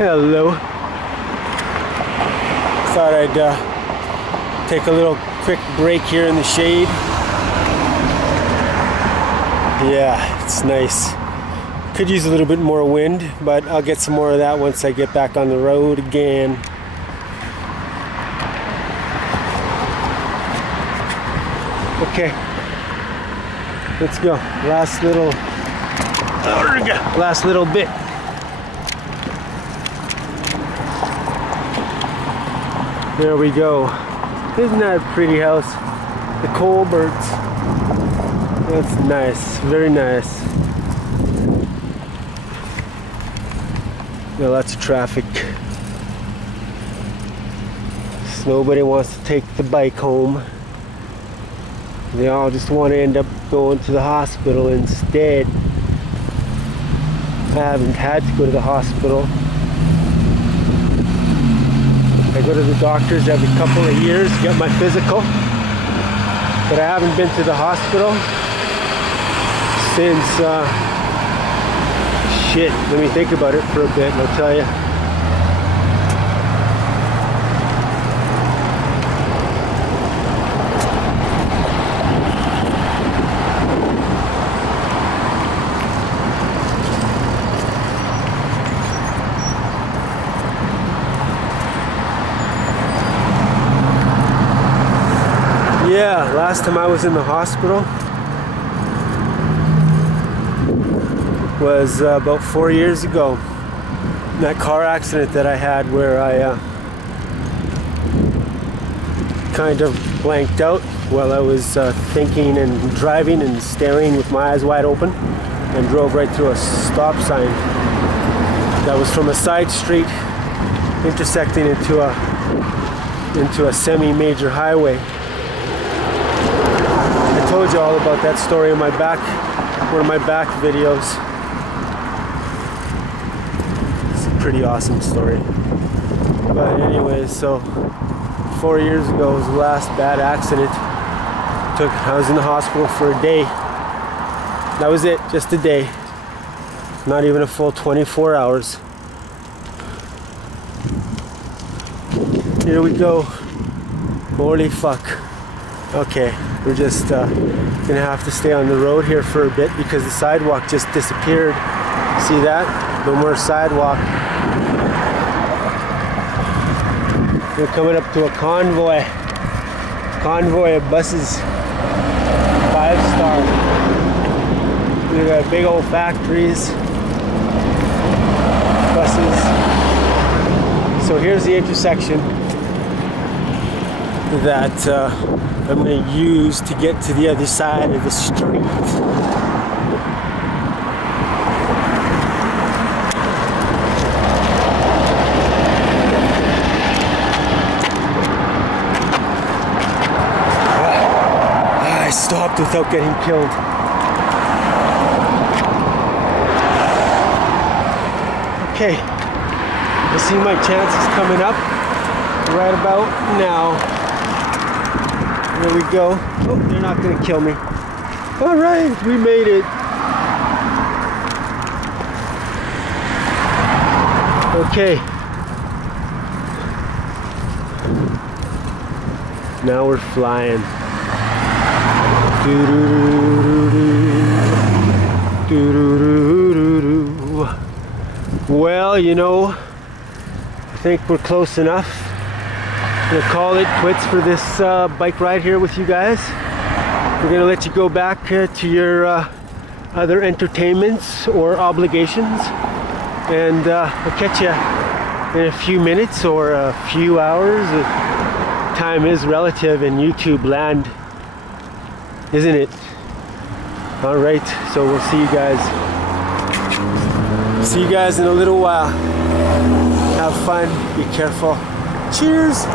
Hello. Thought I'd take a little quick break here in the shade. Yeah, it's nice. Could use a little bit more wind, but I'll get some more of that once I get back on the road again. Okay, let's go. Last little bit. There we go. Isn't that a pretty house? The Colberts. That's nice, very nice. Got lots of traffic. Nobody wants to take the bike home. They all just want to end up going to the hospital instead. I haven't had to go to the hospital. I go to the doctors every couple of years to get my physical, but I haven't been to the hospital since, shit, let me think about it for a bit and I'll tell you. Yeah, last time I was in the hospital was about 4 years ago. That car accident that I had where I kind of blanked out while I was thinking and driving and staring with my eyes wide open and drove right through a stop sign that was from a side street intersecting into a semi-major highway. I told you all about that story in my back, one of my back videos. It's a pretty awesome story. But anyways, so 4 years ago was the last bad accident. I was in the hospital for a day. That was it, just a day. Not even a full 24 hours. Here we go. Holy fuck. Okay, we're just gonna have to stay on the road here for a bit because the sidewalk just disappeared. See that? No more sidewalk. We're coming up to a convoy of buses. 5-star. We got big old factories, buses. So here's the intersection that I'm going to use to get to the other side of the street. I stopped without getting killed. Okay, I see my chances coming up right about now. There we go. Oh, they're not going to kill me. All right, we made it. Okay. Now we're flying. Well, you know, I think we're close enough. I'm gonna call it quits for this bike ride here with you guys. We're gonna let you go back to your other entertainments or obligations, and I'll catch you in a few minutes or a few hours. Time is relative in YouTube land, isn't it? All right, so we'll see you guys. See you guys in a little while. Have fun. Be careful. Cheers.